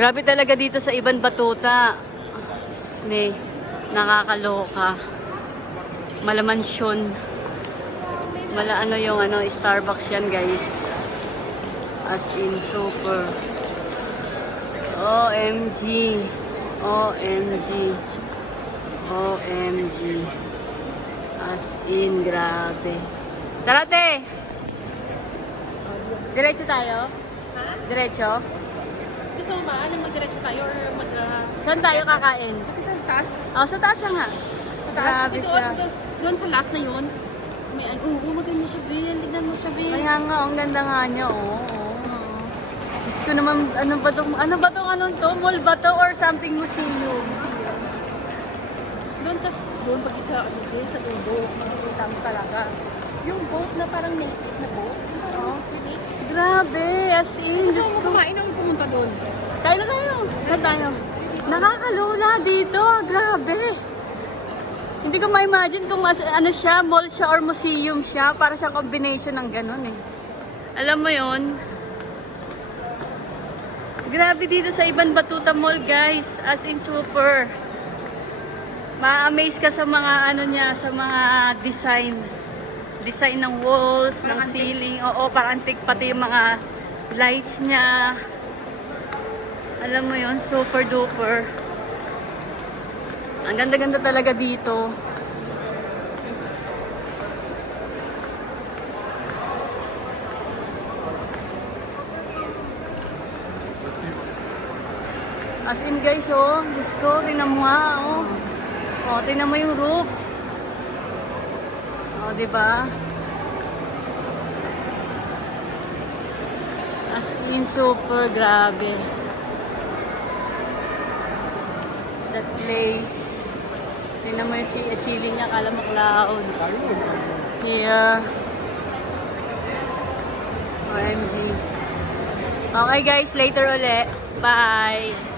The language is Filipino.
Grabe talaga dito sa Ibang Batuta. May nakakaloka. Malamansyon. Mala ano yung ano, Starbucks yan guys. As in super. OMG. OMG. OMG. As in, grabe. Tara, te! Diretso tayo? Ha? Diretso? Gusto mo ba? Mag-diretso tayo or mag... Saan tayo kakain? Kasi sa taas. Oh, sa taas na nga. Sa taas. Grabe Kasi doon, siya. doon sa last na yun. May maganda siya, Bill. Tignan mo siya, Bill. Kaya nga, ang ganda nga niya, oo. Diyos ko naman, ano ba to? Anong to? Mall ba to? Or something museum? Doon kas doon pag sa sa dulo, makikita mo talaga. Yung boat na parang native na boat. Oo. Grabe, as in, Diyos Gusto ko. mo kumain ang pumunta doon? Tayo na tayo. Saan tayo? Nakakalula dito. Grabe. Hindi ko ma-imagine kung ano siya, mall siya or museum siya. Para siyang combination ng ganun eh. Alam mo yon? Grabe dito sa Ibang Batuta Mall guys. As in super. Ma-amaze ka sa mga ano niya, sa mga design. Design ng walls, ng ceiling. Oo, parang antique pati yung mga lights niya. Alam mo yon, super duper. Ang ganda-ganda talaga dito. As in guys, oh, Diyos ko, tingnan mo nga, oh. Oh, tingnan mo yung roof. Oh, diba? As in, super grabe. That place. Tingnan mo yung ceiling niya, kala mo clouds. Here. OMG. Okay guys, later ulit. Bye!